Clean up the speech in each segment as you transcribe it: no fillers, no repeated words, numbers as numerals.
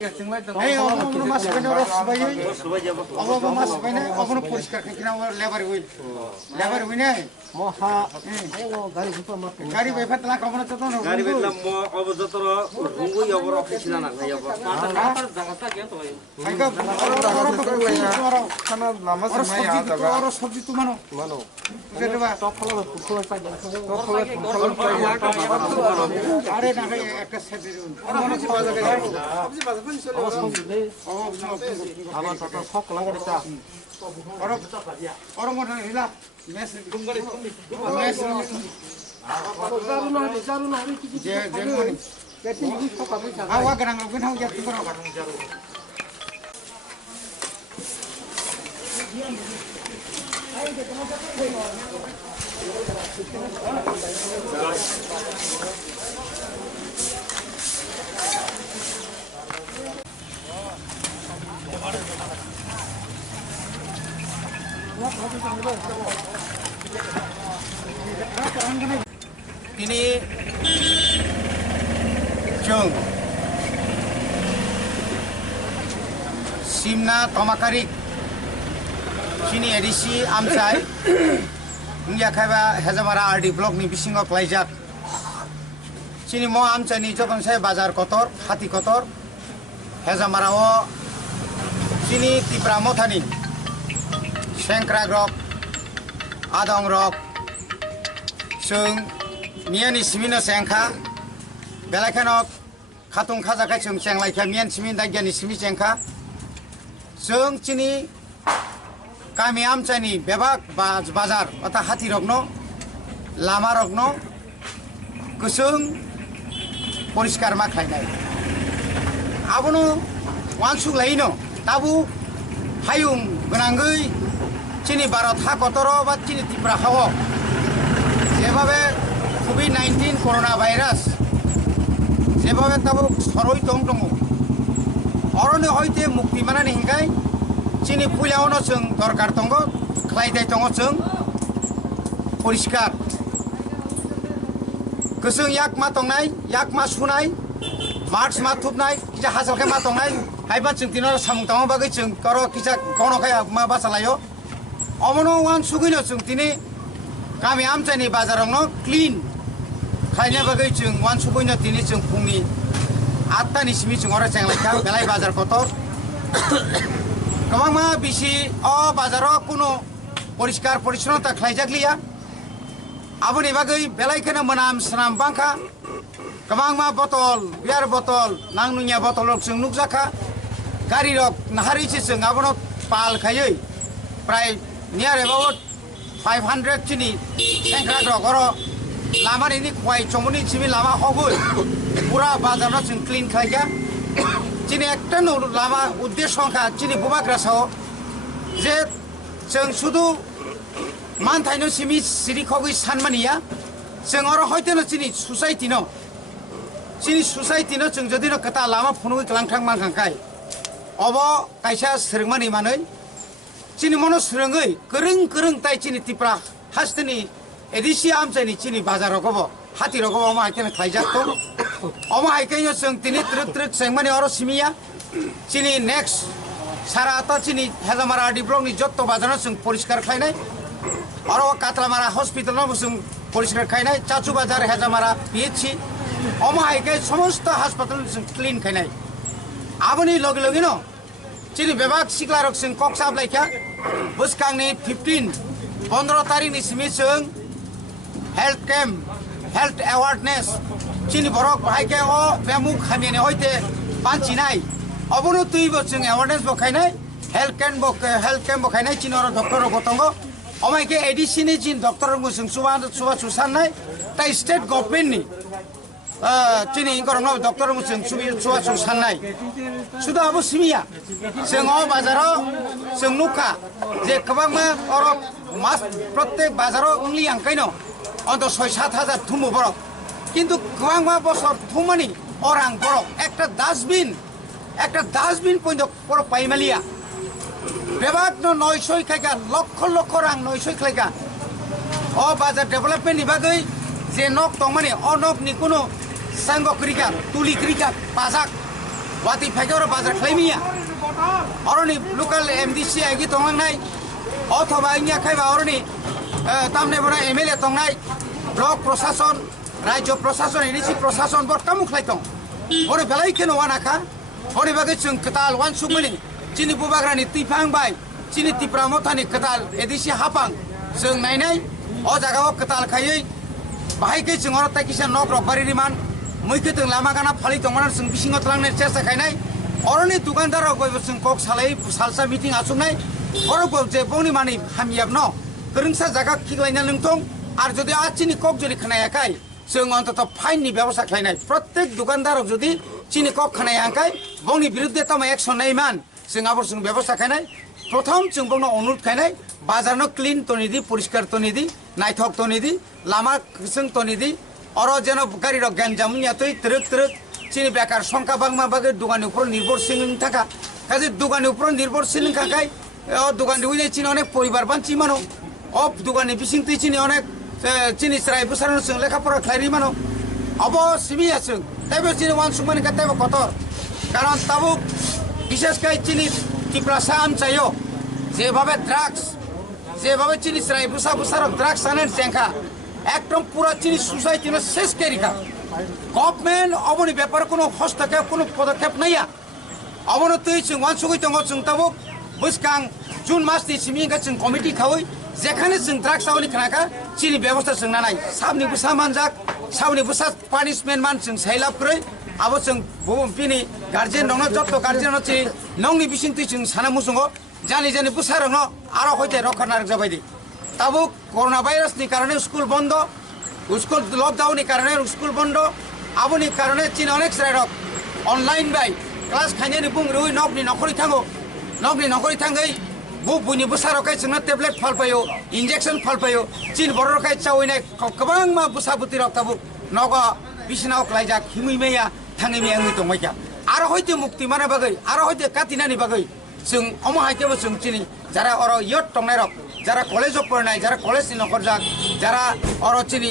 Hey, aku masuk ke dalam sebagai, aku masuk ke ini, aku nak poriskar kena lebar win ni. Moha, gari super market. Gari bepat lah, kamu nak tahu no? Gari betul mo, abu jatuh rungu ya bro, ofisnya nak ya bro. Angka, orang Karena lama orang sama ya, sabji tu, orang sabji tu mana? Mano. Kita coba. Top kalau pukul saja. Ada nak ada sabji tu. Orang sabji bazar ke? Sabji bazar pun selalu. Aman satu sok lagi kita. Orang mana hilang? Mes. Jamu ni. Awak kerang lukin awak jatuh kerang. Ini jeng Simna Tomakarik Sini edisi Amsai Ngia kaiba Hezamara RD Block ni bisingo klaijak Sini mo Amsai ni jokon saya bazar kotor hati kotor Hezamara o Sini Tipra Mothani Sengkrag Rock Adong Rock Sung Miani Simina Sengka Belakanok Katung Kazaka Sung Senglai Mian Simin Dagiani Simi Sengka Sung Chini Kami Amchani Bebak Bazar Ota Hati Rokno Lama Rokno Kusung Poriskar Makhainai Abono Wansuk Laino Tabu Hayung Benangui Chini Barat Hakotoro Bat Chini Tipra Hawo যেভাবে COVID-19 corona virus যেভাবে তাবো সরই দং দङ অরণ্য হইতে মুক্তি মানানি হিংকাই চিনি ফুলাওনো जों দরকার দङ খাইদাই দङ जों পরিষ্কার गोसों याक मा दंनाय याक मा सुनाय मार्च मा थुबनाय किजा हासालखाय मा दंनाय हायबा जों दिनाव सामुं दङ बागै जों करो किजा गणखाय मा बासालायो अमनो वान सुगैनो जों दिनै Kami Amchani bazarong no clean. Kayaknya bagai jeng wan subuhnya tini jeng pungi. Atta ni simi jeng orang jeng leka belai bazar kotor. Kamang mah bisi oh bazaro kuno poriskar porisno tak kelaijak liya. Abu ni bagai belai kena menam senam bangka. Kamang mah botol biar botol nang nunya botol rok jeng nukjaka. Gari rok nahari jeng abu no pal kayoi. Prai near about 500 chini sengkrak rokoro lama ini kuai comuni cimi lama hogul pura bazar na jeng clean kaya chini ekta no lama uddesh songkha chini bumak rasao je jeng sudu manthai no cimi siri khogui sanmaniya jeng oro hoite no chini society no jeng jodi no kata lama phunui klangthang mangkhangkai obo kaisa srengmani manoi Chini mono serenggai, kering tai chini tipra hasteni edisi Amchani chini bazar rokobo, hati rokobo oma haikena kelaijak tong, oma haikenya seng tini truk sengmani oro simia, chini next sarata chini Hezamara RD Block ni jotto bazar seng poriskar kelainai, oro Katlamara hospital no seng poriskar kelainai, Chachu bazar Hezamara PHC, oma haikai samosta hospital seng clean kelainai, aboni logi no. Chini bebak siklarok sing koksab laikya buskang ni 15 tarik ni simi sung health camp health awareness chini borok bahai ke o bemu khamene hoite panchinai obono tuibo chung awareness bo khainai health camp bo khainai chini oro doctor botongo omai ke ADC ni chin doctor mo chung suba susanai ta state government ni chini ingkorong no doctor mo chung suba susanai sudah abo simia sing o bazaro sing nuka je kabang ma oro mas প্রত্যেক বাজারও only angkaino অন্ত ৬-৭ থুমু বড় কিন্তু kabang বছর থুমানি orang বড় একটা dustbin পর্যন্ত বড় পাইমালিয়া বেবাক ন ৯০০ খাইকা লক্ষ লক্ষ রাং ৯০০ খাইকা ও বাজার ডেভেলপমেন্ট নিবাগৈ যে নক তংমানি অ নক নি কোনো সাঙ্গ ক্রিকা তুলি ক্রিকা পাজাক ওয়াতি ফাইকার বাজার খাইমিয়া অরনি লোকাল এমডিসি আগি তংনাই অথবা ইয়া খাইবা অরনি তামনে বড় এমএলএ তংনাই ব্লক প্রশাসন রাজ্য প্রশাসন এডিসি প্রশাসন বর্তমু খাইতং ওরে বেলাই কেন ওয়ানাখা ওরে বাগে जों কতাল ওয়ান সুমনি চিনি বুবাগ্রানি তিফাং বাই চিনি তিপ্রা মথানি কতাল এডিসি হাপাং जों নাইনাই ও জায়গাও কতাল খাইयै বাহাইকে जों অর তাকিসা নক রকবারিনি মান मैखे जों लामा गाना फालि दंमान जों बिसिङाव थांनो चेष्टा खायनाय अरनि दुकानदाराव गयबो जों कक सालाय सालसा मिटिं आसुनाय अरब जे बनि मानि हामियाब न गोरोंसा जागा खिगलायना नोंथं आर जदि आचिनि कक जदि खोनायाखाय जों अन्तत फाइननि व्यवस्था खालायनाय प्रत्येक दुकानदाराव जदि चिनि कक खोनायाखाय बनि बिरुद्धे तम एक्शन नायमान जों आबर जों व्यवस्था खायनाय प्रथम जों बनो अनुरोध खायनाय बाजारनो क्लीन तनिदि परिष्कार तनिदि नायथक तनिदि लामा जों तनिदि अरो जेन गाड़ी गंजामुनिया तो तरक चीनी बेकार संख्या बांगमा बागे दुकान ऊपर निर्भरशील थाका काजे दुकान ऊपर निर्भरशील थाकाय दुकान हुई चीनी अनेक परिवार बांची मानो अब दुकान बिसिं तुई चीनी अनेक चीनी स्राय बुसारनो जों लेखा पढ़ा खायरि मानो अब सिमिया जों तैबो चीनी वान सुमानि का तैबो कतर कारण ताबो विशेष kai चीनी टिप्रा साम चायो जेभाबे ड्राग्स जेभाबे चीनी स्राय बुसारो ड्राग्स आने जेंखा একদম পুরা চিনি সোসাইটি না শেষ কেরিকা গভর্নমেন্ট অবনি ব্যাপারে কোনো হস্তক্ষেপ কোনো পদক্ষেপ নাইয়া অবনতই जों ওয়ানসুগৈ দङ जों তাবো বৈসকাং জুন মাসनि सिमिंगा जों कमिटि खावै जेखाने जों ड्राग्स आवनि खानाका चिनि व्यवस्था जों नानाय साबनि बुसा मानजाक साबनि बुसा पानिशमेन्ट मान जों साइलाब करै आबो जों बिनि गार्जियन दङ जत्त गार्जियन छि नंनि बिसिंति जों साना मुसुङो जानि बुसा रङ आरो हयते रखनार जाबायदि ताबो कोरोना भाइरस नि कारणे स्कूल बंद स्कूल लॉकडाउन नि कारणे स्कूल बंद आबोनि कारणे चीन अनेक श्रायरक ऑनलाइन बाय क्लास खाइने बुं रुइ नकनि नखरि थांगै बुनि बुसारकाय जोंना टेबलेट फालपायो इंजेक्शन फालपायो चीन बररकाय चावैनाय गोबां मा बुसाबुति रक्ताबो नग बिसिनाव क्लाइजाक हिमैमेया थाङैमेया मै दंबायका आरो हयते मुक्ति माने बागै आरो हयते कातिनानि बागै जों अमहायतेबो जों चीनि जारा अर यत टंनाय रक যারা কলেজও পড়ায় যারা কলেজनि नखर जाक যারা অরচিনি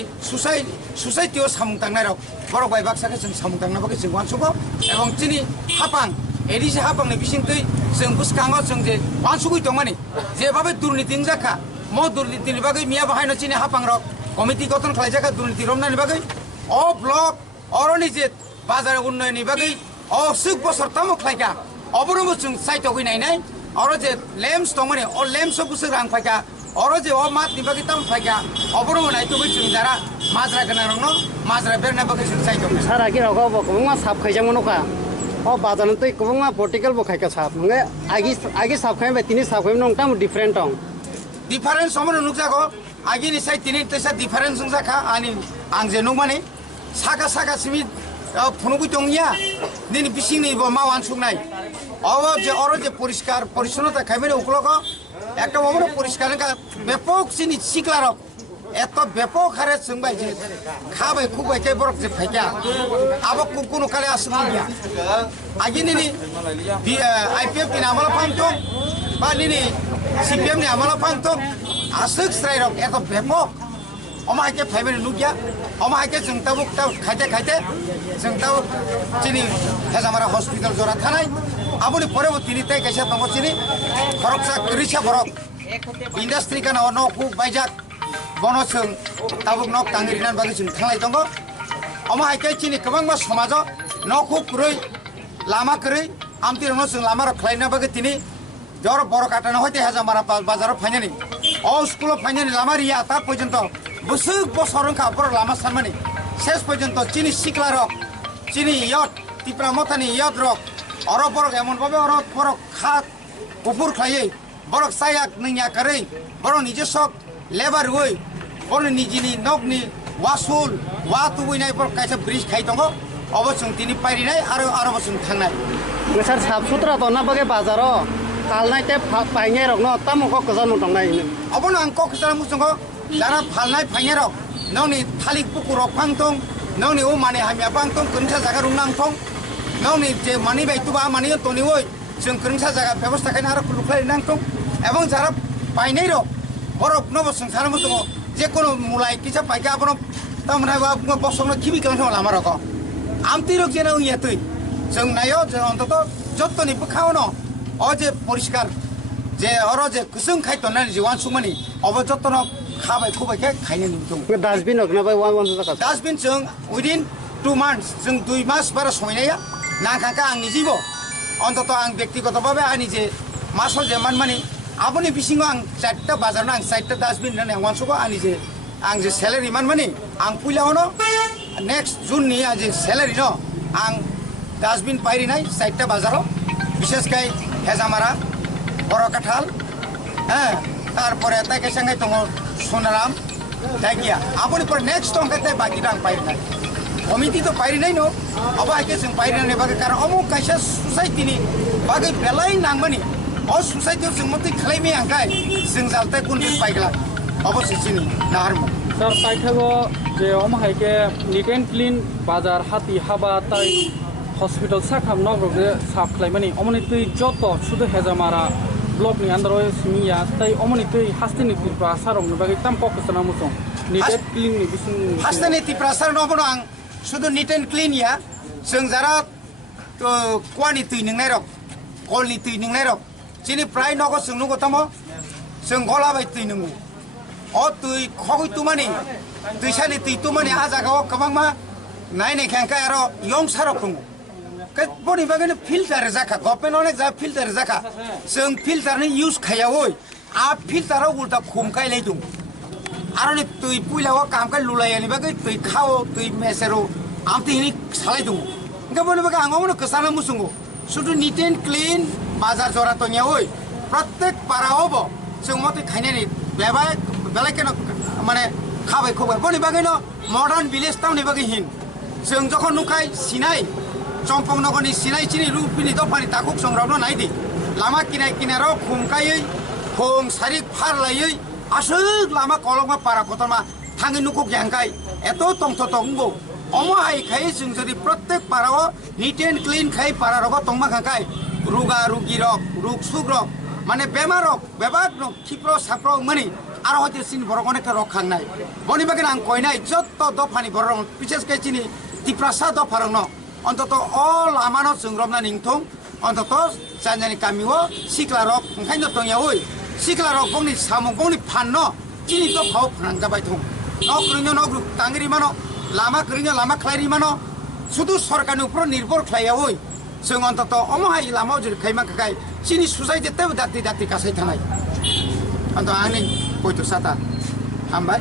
সোসাইটিও সামুং थांनाय रक बर' बाय बाक्साखौ जों सामुं थांनो बागै जों वानसुगो এবং चिनि हापां एडिसि हापांनि बिसिंतै जों बुसखाङो जों जे वानसुगै दं माने जेबाबे दुर्नीति जाखा म दुर्नीतिनि बागै मिया बाहायनो चिनि हापां रक कमिटि गठन खालायजाखा दुर्नीति रमनानि बागै अ ब्लक अरनि जे बाजार उन्नयननि बागै अ सुख बसर तामो खालायगा अबरमो जों साइटआव नायनाय और जे लेम्स दं माने अ लेम्स बुसर रां फायका और जे अ मात नि बागै ताम फायका अबरमो नायतो बै जों जारा माजरा गोनां रंनो माजरा बेरना बागै जों साइटआव सारा कि रगाव बकमंगा साफ खाइजामो नका अ बाजारन तै कमंगा पोर्टिकल बो खाइका साफ मंगे आगि साफ खाइ बे तिनि साफ खाइ नंग ताम डिफरेंट दं डिफरेंस समनो नुजागो आगिनि साइड तिनि तैसा डिफरेंस जाखा आनि आं जे नु माने सागा सिमि फुनुगै दंया दिनि बिसिंनि मावान सुंनाय যে অর যে পরিষ্কার পরিচ্ছন্নতা খাইবেন ওগুলো একটা অবর পরিষ্কার ব্যাপক চিনি শিকলারক এত ব্যাপক হারে সোंबाय যে খাবাই খুবাই কে বরক যে ফাইকা আবো কোনো কালে আসুনিয়া আগিনি আইপিএফ नि আমলা ফাংতো বা নিনি সিপিএম नि আমলা ফাংতো আসুক স্রাইরক এত ব্যাপক অমাইকে ফাইবেন নুকিয়া অমাইকে जों তাবুক খাইতে जों তাও চিনি হেজামারা হসপিটাল জরা থানায় आबोनि परवर्ती तय कैसे दङ चिनि खरकसा रिसा बरक इंडस्ट्री kana नकु बायजाक बनो जों ताबुक नक तांगिरिनान बागै जों थांलाय दङ अमा हायकै चिनि गोबां मा समाज नकु कुरै लामा कुरै आमतिरनो जों लामा रख्लायना बागै तिनि जर बर काटानो हयते हेजामारा बाजाराव फाइनानि अ स्कुलाव फाइनानि लामा रिया ता पर्यन्त বসুক বছর বড় লামা সানমানি শেষ পর্যন্ত চিনি শিকলা রক চিনি ইয়ত ত্রিপুরা মথানি ইয়ত রক অরব বরক এমনভাবে অরব বরক খাত কুকুর খাইয়ে বরক সায়াক নৈয়া কারে বরক নিজস্ব লেবার হই বরক নিজেনি নগনি ওয়াসুল ওয়া তুবুইনাই বরক কাইসা ব্রিজ খাই দङ অবশ্যই তিনি পাইরিনাই আরো বছর থাंनाय স্যার সাফ সুতরা তো না বাগে বাজারও কালনাইতে পাইঙে রক ন তামুক গজান দंनाय अबनो आं क'क्राझार मुसुंखौ जाना फालनाय फाइनाय रक नौनि थालिक पुकु रक फांथं नौनि ओ माने हामिया फांथं कोनसा जागा रुंनां थं नौनि जे मानि बायतुबा मानि तनि ओइ जों कोनसा जागा बेबस्था खायना आरो खुलुख्लाय नांथं एबं जारा पाइनाय रक बरफ नबो संसार मुसुंखौ जे कोनो मुलाय किसा पाइका अबनो तामना बसंनो खिबि खालामनो लामा रक आमति रक जेना उयातै जों नायो जों अन्तत जत्तनि बुखावनो अ जे परिष्कार जे अर जे कुसुं खायतनानै जिवान सुमानि अबजतन खाबाय खुबायखे खायनो निमथं डास्टबिन हकना बाय वान जाका डास्टबिन जों उइदिन 2 मान्थ्स जों 2 मास बारा समायनाया नाखांखा आंनि जिबो अन्तत आं व्यक्तिगतभावे आंनि जे मासल जे मानमानि आबनि बिसिङाव आं 4टा बाजारनो आं 4टा डास्टबिन होननानै आं वानसुखौ आं जे सेलारि मानमानि आं पुइलावनो नेक्स्ट जुननि आं जे सेलारि न आं डास्टबिन पाइरिनाय 4टा बाजाराव बिसेसकै हेजामारा बरकाठाल हाँ तारपरे ताके संगे दङ सोनाराम दागिया आबनि पर नेक्स्ट दंखाय बाकी दां पाइरिनाय कमिटि तो पाइरिनाय नो अब आके जों पाइरिनाय बागै कारण अमुक कायसा ससाइटिनि बागै बेलाय नांमानि अ ससाइटियाव जों मते खालायमे आंखाय जों जालताय कुनबे पाइगला अबश्य सिनि नाहारमो सर पाइथागो जे अमहायके निट एन्ड क्लीन बाजार हाति हाबा ताई हस्पिटाल साखाम नगरगे साफ खालायमानि अमनि तै जत सुदो हेजामारा ब्लक नि आन्दार सिमिया ताई अमनि तै हास्तिनि टिप्रा सारंनो बागै ताम क'क्राझार मुसं निट एन्ड क्लीन नि बिसिं हास्तिनि टिप्रा सार नबनो आं सुदो निट एन्ड क्लीन या जों जारा क्वानि तै नंनाय रक कलनि तै नंनाय रक जिनि प्राय नग जों नुगतमो जों गलाबाय तै नंगौ अ तै खगै तुमानि दैसानि तै तुमानि आ जागाव कबांमा नायनाय खांखा आरो यं सारक दङ बनि बागैनो फिल्टार जाखा गभर्नमेन्ट अनेक जा फिल्टार जाखा जों फिल्टारनि इउज खायावै आ फिल्टाराव उल्टा खमखायलाय दं आरो नै दै पुइलाव कामखाय लुलायनि बागै दै खाव दै मेसेरो आमतिनि सालाय दं ओंखाय बनि बागै आंगावनो कसाना मुसुंगो शुद्ध निट एन्ड क्लीन बाजार जरा तनियावै प्रत्येक पारावबो जों मते खायनानि बेलायकेनो माने खाबाय खबाय बनि बागैनो मडार्न भिलेज टाउननि बागै हिन जों जखन नुखाय सिनाय चम्पं नगरनि सिनाय चिनि रुपिनि दफानि ताकुक संग्रावनो नायदि लामा किनाय किनाराव खुमखायै खम सारि फारलायै आसुक लामा कलमा पारा कतमा थाङै नुखौ ग्यांखाय एत तंथ तंगो अमो हायखाय जों जदि प्रत्येक पाराव निट एन्ड क्लीन खाय पारा रग तंमा खांखाय रुगा रुगि रक रुग सुग रक माने बेमार रक बेबाग रक खिप्र साप्र माने आरो हयतो सिन बरक अनेकटा रक खांनाय बनि बागै आं कयनाय जत्त दफानि बरक बिसेसकै चिनि तिप्रासा दफारंनो अन्तत अल आमानो जोंग्रबना निंथं अन्तत जानजानि गामियाव सिक्ला रक ओंखायनो दंयावै सिक्ला रक बंनि सामु बंनि फाननो चिनि तो फाव फोनांजाबाय दं नगरिनो नगरु तांगिरि मानो लामा गरिनो लामा खालायरि मानो शुद्ध सरकारनि उपर निर्भर खालायावै जों अन्तत अमहाय लामायाव जेरै खायमा खाय चिनि सुसाइटि दाति दाति गासै थानाय अन्त आंनि गयथ' साथा हामबाय